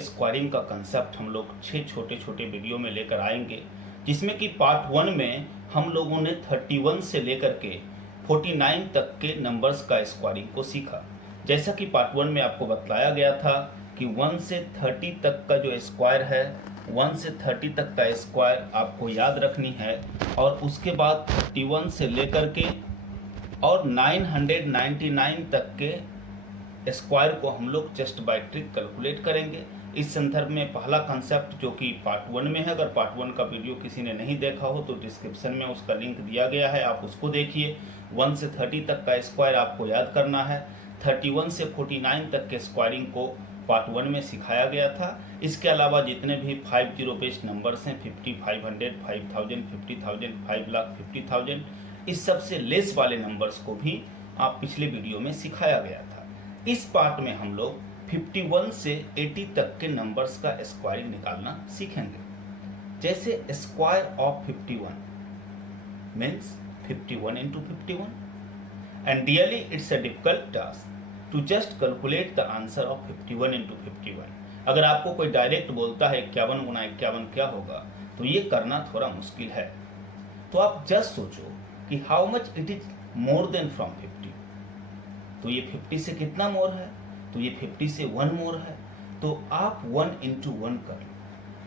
Squaring का concept हम लोग 6 छोटे छोटे वीडियो में लेकर आएंगे, जिसमें कि पार्ट 1 में हम लोगों ने 31 से लेकर के 49 तक के नंबर्स का स्क्वायरिंग को सीखा। जैसा कि पार्ट 1 में आपको बताया गया था कि 1 से 30 तक का जो स्क्वायर है, 1 से 30 तक का स्क्वायर आपको याद रखनी है, और उसके बाद 31 से लेकर के और 999 तक के स्क्वायर को हम लोग जस्ट बाय ट्रिक कैलकुलेट करेंगे। इस संदर्भ में पहला कंसेप्ट जो कि पार्ट 1 में है, अगर पार्ट 1 का वीडियो किसी ने नहीं देखा हो तो डिस्क्रिप्शन में उसका लिंक दिया गया है, आप उसको देखिए। 1 से 30 तक का स्क्वायर आपको याद करना है। 31 से 49 तक के स्क्वायरिंग को पार्ट 1 में सिखाया गया था। इसके अलावा जितने भी 50 बेस्ड नंबर्स हैं, 50, 500, 5000, 50,000, 5 लाख, 50,000, इस सबसे लेस वाले नंबर्स को भी आप पिछले वीडियो में सिखाया गया था। इस पार्ट में हम लोग 51 से 80 तक के नंबर्स का स्क्वायरिंग निकालना सीखेंगे। जैसे square of 51 means 51 into 51, and really it's a difficult task to just calculate the answer of 51 into 51। अगर आपको कोई डायरेक्ट बोलता है 51 गुना 51 क्या होगा, तो ये करना थोड़ा मुश्किल है। तो आप जस्ट सोचो कि how much it is more than from 50। तो ये 50 से कितना मोर है, तो ये 50 से 1 मोर है। तो आप 1 into 1 कर लो।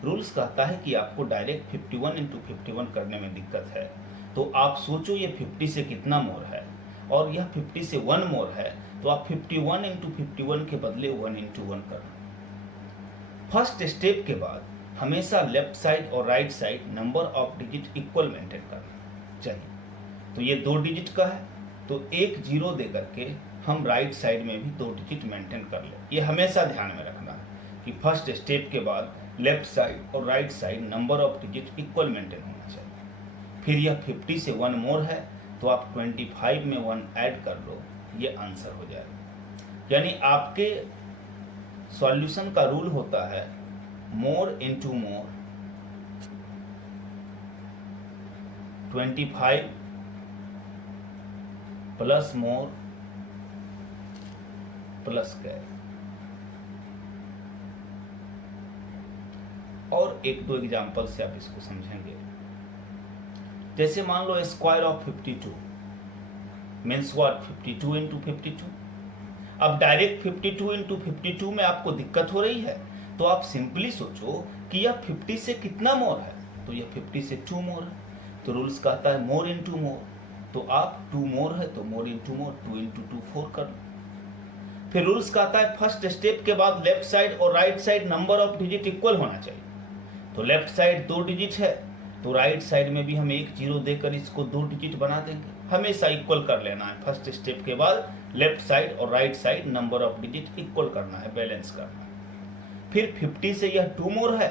रूल्स कहता है कि आपको डायरेक्ट 51 into 51 करने में दिक्कत है, तो आप सोचो ये 50 से कितना मोर है, और यह 50 से 1 मोर है, तो आप 51 into 51 के बदले 1 into 1 कर लो। फर्स्ट स्टेप के बाद हमेशा लेफ्ट साइड और right side number of digit equal maintain करना चाहिए। तो ये 2 डिजिट का है, तो एक 0 दे करके हम राइट साइड में भी 2 डिजिट मेंटेन कर ले। ये हमेशा ध्यान में रखना है कि फर्स्ट स्टेप के बाद लेफ्ट साइड और right side number of digit equal maintain होना चाहिए। फिर यह 50 से 1 मोर है, तो आप 25 में 1 ऐड कर लो, ये आंसर हो जाएगा। यानी आपके सॉल्यूशन का रूल होता है more into more, 25 plus more plus carry. और 1-2 एग्जांपल से आप इसको समझेंगे। जैसे मान लो square of 52 means what, 52 into 52। अब डायरेक्ट 52 into 52 में आपको दिक्कत हो रही है, तो आप सिंपली सोचो कि यह 50 से कितना मोर है, तो यह 50 से 2 मोर है। तो रूल्स कहता है मोर इनटू मोर, तो आप 2 मोर है तो मोर इनटू मोर, 2 into 2 4 कर लो। फिर रूल्स कहता है फर्स्ट स्टेप के बाद लेफ्ट साइड और right side number of digit equal होना चाहिए। तो लेफ्ट साइड 2 डिजिट है, तो राइट साइड में भी हम एक 0 देकर इसको 2 डिजिट बना देंगे। हमेशा इक्वल कर लेना है। फर्स्ट स्टेप के बाद लेफ्ट साइड और right side number of digit equal करना है, बैलेंस करना है। फिर 50 से यह 2 मोर है,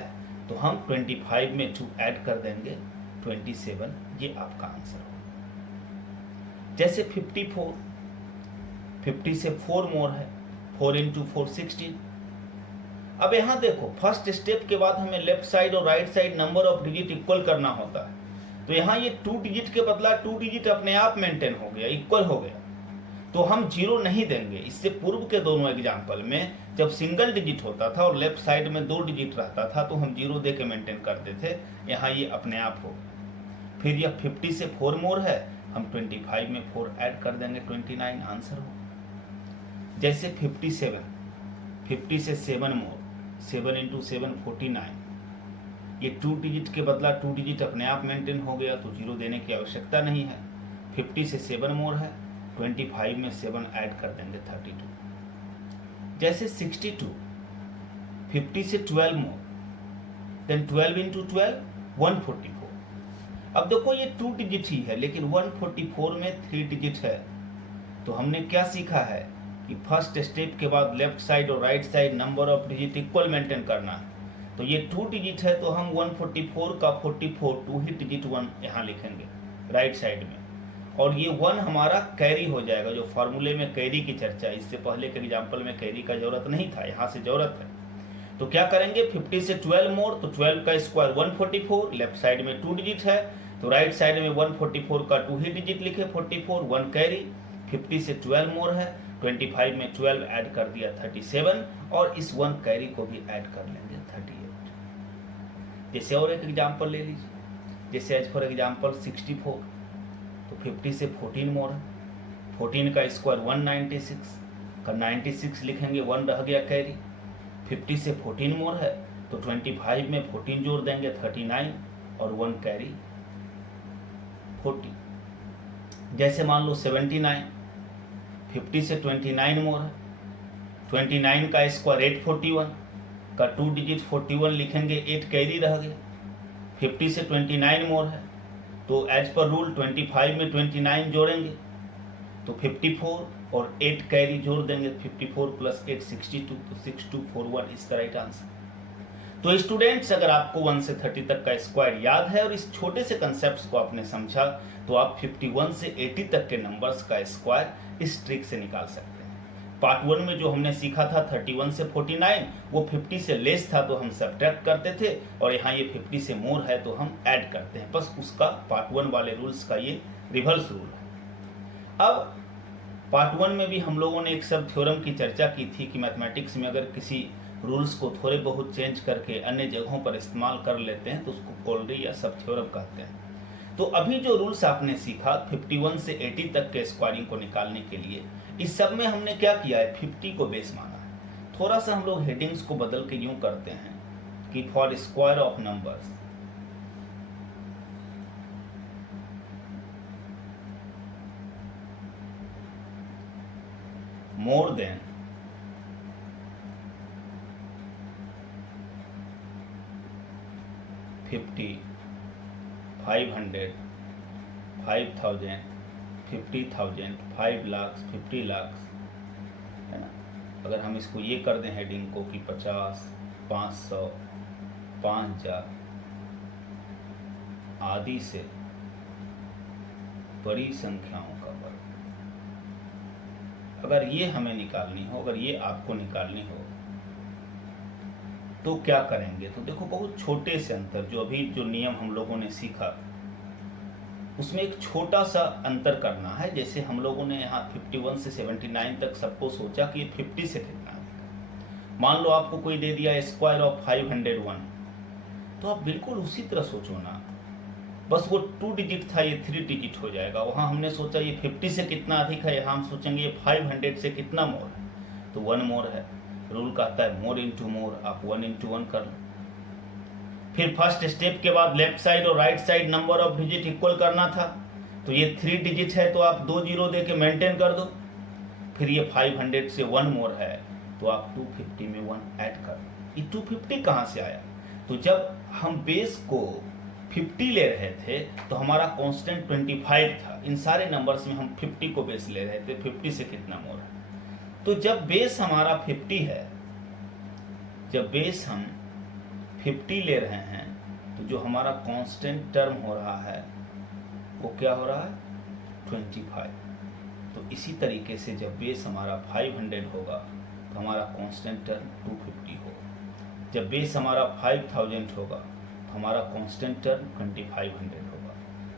तो हम 25 में 2 ऐड कर देंगे, 27। ये आपका आंसर होगा। जैसे 54, 50 से 4 मोर है, 4 into 4 16। अब यहां देखो फर्स्ट स्टेप के बाद हमें लेफ्ट साइड और right side number of digit equal करना होता है। तो यहां ये 2 डिजिट के बदला 2 डिजिट अपने आप मेंटेन हो गया, इक्वल हो गया, तो हम 0 नहीं देंगे। इससे पूर्व के दोनों एग्जाम्पल में जब सिंगल डिजिट होता था और लेफ्ट साइड में 2 डिजिट रहता था, तो हम 0 दे के मेंटेन करते थे। यहाँ ये अपने आप हो गया। फिर यह 50 से 4 मोर है, हम 25 में 4 ऐड कर देंगे, 29 आंसर हो। जैसे 57, 50 से 7 मोर, 7 into 7 49। ये 2 डिजिट के बदला 2 डिजिट अपने आप मेंटेन हो गया, तो 0 देने की आवश्यकता नहीं है। 50 से 7 मोर है, 25 में 7 ऐड कर देंगे, 32। जैसे 62, 50 से 12 मोर, देन 12 into 12 144। अब देखो ये 2 डिजिट ही है, लेकिन 144 में 3 डिजिट है। तो हमने क्या सीखा है कि फर्स्ट स्टेप के बाद लेफ्ट साइड और right side number of digit equal maintain करना है। तो ये 2 डिजिट है, तो हम 144 का 44 2 ही डिजिट 1 यहाँ लिखेंगे राइट साइड में, और ये 1 हमारा कैरी हो जाएगा। जो फॉर्मूले में कैरी की चर्चा, इससे पहले के एग्जाम्पल में कैरी का जरूरत नहीं था, यहाँ से जरूरत है। तो क्या करेंगे, 50 से 12 मोर, तो 12 का स्क्वायर 144, लेफ्ट साइड में 2 डिजिट है, तो राइट साइड में 144 का 2 ही डिजिट लिखे, 44 1 कैरी। 50 से 12 मोर है, 25 में 12 ऐड कर दिया 37, और इस 1 कैरी को भी ऐड कर लेंगे 38। जैसे और एक एग्जाम्पल ले लीजिए, जैसे एज फॉर एग्जाम्पल 64, तो 50 से 14 मोर है, 14 का स्क्वायर 196 का 96 लिखेंगे, 1 रह गया कैरी। 50 से 14 मोर है तो 25 में 14 जोड़ देंगे 39, और 1 कैरी 40। जैसे मान लो 79, 50 से 29 मोर है, 29 का स्क्वायर 841 का 2 डिजिट 41 लिखेंगे, 8 कैरी रह गया। 50 से 29 मोर है तो एज पर रूल 25 में 29 जोड़ेंगे तो 54, और 8 कैरी जोड़ देंगे, 54 प्लस 8 62, तो 6241 इज द राइट आंसर। तो स्टूडेंट्स, अगर आपको 1 से 30 तक का स्क्वायर याद है और इस छोटे से कंसेप्ट को आपने समझा, तो आप 51 से 80 तक के नंबर्स का स्क्वायर इस ट्रिक से निकाल सकते हैं। पार्ट 1 में जो हमने सीखा था 31 से 49, वो 50 से लेस था तो हम सब्ट्रैक्ट करते थे, और यहाँ ये 50 से मोर है तो हम ऐड करते हैं। बस उसका पार्ट 1 वाले रूल्स का ये रिवर्स रूल है। अब पार्ट 1 में भी हम लोगों ने एक सब थ्योरम की चर्चा की थी कि मैथमेटिक्स में अगर किसी रूल्स को थोड़े बहुत चेंज करके अन्य जगहों पर इस्तेमाल कर लेते हैं तो उसको कोलरी या सब थ्योरम कहते हैं। तो अभी जो रूल्स आपने सीखा 51 से 80 तक के स्क्वायरिंग को निकालने के लिए, इस सब में हमने क्या किया है, 50 को बेस माना है। थोड़ा सा हम लोग हेडिंग्स को बदल के यूं करते हैं कि for square of numbers, more than 50, 500, 5,000, 50,000, 5 lakh, 50 lakh, है ना। अगर हम इसको ये कर दें हेडिंग को कि 50, 500, 5,000 आदि से बड़ी संख्याओं का वर्ग, अगर ये हमें निकालनी हो, अगर ये आपको निकालनी हो तो क्या करेंगे। तो देखो, बहुत छोटे से अंतर, जो अभी जो नियम हम लोगों ने सीखा उसमें एक छोटा सा अंतर करना है। जैसे हम लोगों ने यहाँ 51 से 79 तक सबको सोचा कि 50 से कितना है। मान लो आपको कोई दे दिया स्क्वायर ऑफ 501, तो आप बिल्कुल उसी तरह सोचो ना, बस वो 2 डिजिट था, ये 3 डिजिट हो जाएगा। वहाँ हमने सोचा ये 50 से कितना अधिक है, यहाँ हम सोचेंगे ये 500 से कितना मोर है, तो 1 मोर है। रूल कहता है मोर इंटू मोर, आप 1 इंटू 1 कर लो। फिर फर्स्ट स्टेप के बाद लेफ्ट साइड और right side number of digit equal करना था, तो ये 3 डिजिट है तो आप 2 जीरो दे के मेंटेन कर दो। फिर ये 500 से 1 मोर है तो आप 250 में 1 ऐड कर दो। ये 250 कहाँ से आया, तो जब हम बेस को 50 ले रहे थे तो हमारा कांस्टेंट 25 था। इन सारे नंबर्स में हम 50 को बेस ले रहे थे, 50 से कितना मोर है। तो जब बेस हमारा 50 है, जब बेस हम 50 ले रहे हैं, तो जो हमारा कांस्टेंट टर्म हो रहा है वो क्या हो रहा है, 25। तो इसी तरीके से जब बेस हमारा 500 होगा तो हमारा कांस्टेंट टर्म 250 होगा। जब बेस हमारा 5000 होगा तो हमारा कांस्टेंट टर्म 2500 होगा।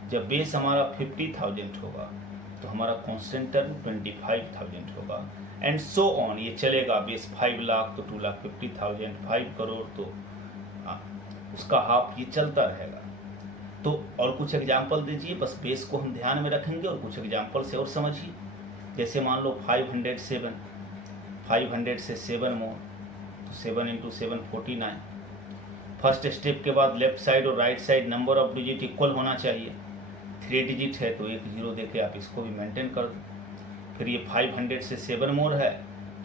जब बेस हमारा 50,000 होगा तो हमारा कांस्टेंट टर्म 25,000 होगा, एंड सो ऑन। ये चलेगा, बेस 5 लाख तो 2,50,000, 5 करोड़ तो उसका हाफ, ये चलता रहेगा। तो और कुछ एग्जाम्पल दीजिए, बस बेस को हम ध्यान में रखेंगे और कुछ एग्जाम्पल से और समझिए। जैसे मान लो 507, 500 से 7 मोर, तो 7 इंटू 7 49। फर्स्ट स्टेप के बाद लेफ्ट साइड और right side number of digit equal होना चाहिए। 3 डिजिट है तो 1 जीरो देके आप इसको भी मेंटेन कर दो। फिर ये 500 से 7 मोर है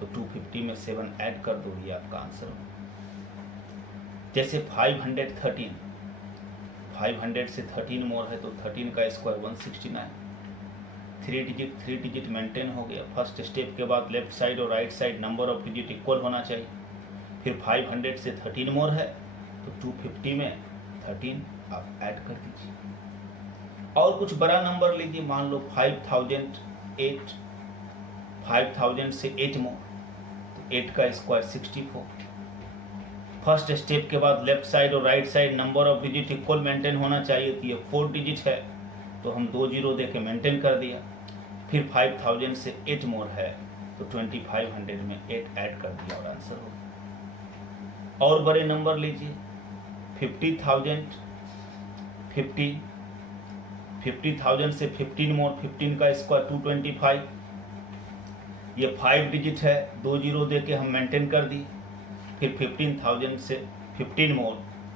तो 250 में 7 ऐड कर दो, ये आपका आंसर हो। जैसे 513, 500 से 13 मोर है तो 13 का स्क्वायर 169। 3 डिजिट मेंटेन हो गया। फर्स्ट स्टेप के बाद लेफ्ट साइड और right side number of digit equal होना चाहिए। फिर 500 से 13 मोर है तो 250 में 13 आप ऐड कर दीजिए। और कुछ बड़ा नंबर लीजिए, मान लो 5008, 5000 से 8 मोर तो 8 का स्क्वायर 64। फर्स्ट स्टेप के बाद लेफ्ट साइड और right side number of digit equal maintain होना चाहिए, तो ये 4 डिजिट है तो हम 2 जीरो दे के मेंटेन कर दिया। फिर 5000 से 8 मोर है तो 2500 में 8 ऐड कर दिया और आंसर हो गया। और बड़े नंबर लीजिए, 50,000, 50,000 से 15 मोर, 15 का स्क्वायर 225, ये 5 डिजिट है, 2 जीरो दे के हम मेंटेन कर दी। फिर 15,000 से 15 मोर,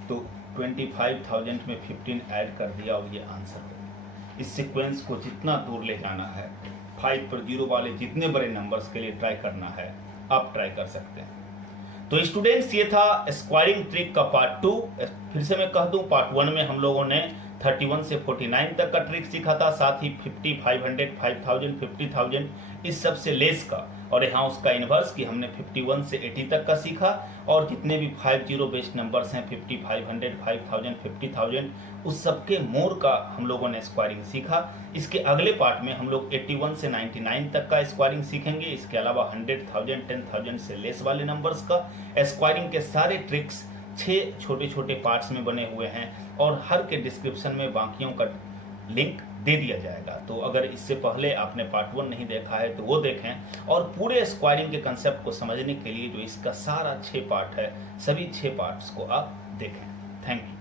तो 25,000 में 15 ऐड कर दिया और ये आंसर हो। इस सीक्वेंस को जितना दूर ले जाना है, 5 पर 0 वाले जितने बड़े नंबर्स के लिए ट्राई करना है, आप ट्राई कर सकते हैं। तो स्टूडेंट्स, ये था स्क्वायरिंग ट्रिक का पार्ट 2। फिर से मैं कह दूं, पार्ट 1 में हम लोगों ने 31 से 49 तक का ट्रिक सीखा था, साथ ही 50, 500, 5000, 50,000 इस सब से लेस का, और यहाँ उसका इन्वर्स कि हमने 51 से 80 तक का सीखा, और जितने भी 50 बेस्ड नंबर्स हैं 50, 500, 5000, 50,000 उस सब के मोर का हम लोगों ने स्क्वायरिंग सीखा। इसके अगले पार्ट में हम लोग 81 से 99 तक का स्क्वायरिंग सीखेंगे। इसके अलावा 100,000, 10,000 से लेस वाले नंबर्स का स्क्वायरिंग के सारे ट्रिक्स 6 छोटे छोटे पार्ट्स में बने हुए हैं, और हर के डिस्क्रिप्शन में बाकियों का लिंक दे दिया जाएगा। तो अगर इससे पहले आपने पार्ट 1 नहीं देखा है तो वो देखें, और पूरे स्क्वायरिंग के कंसेप्ट को समझने के लिए जो इसका सारा 6 पार्ट है, सभी 6 पार्ट्स को आप देखें। Thank you.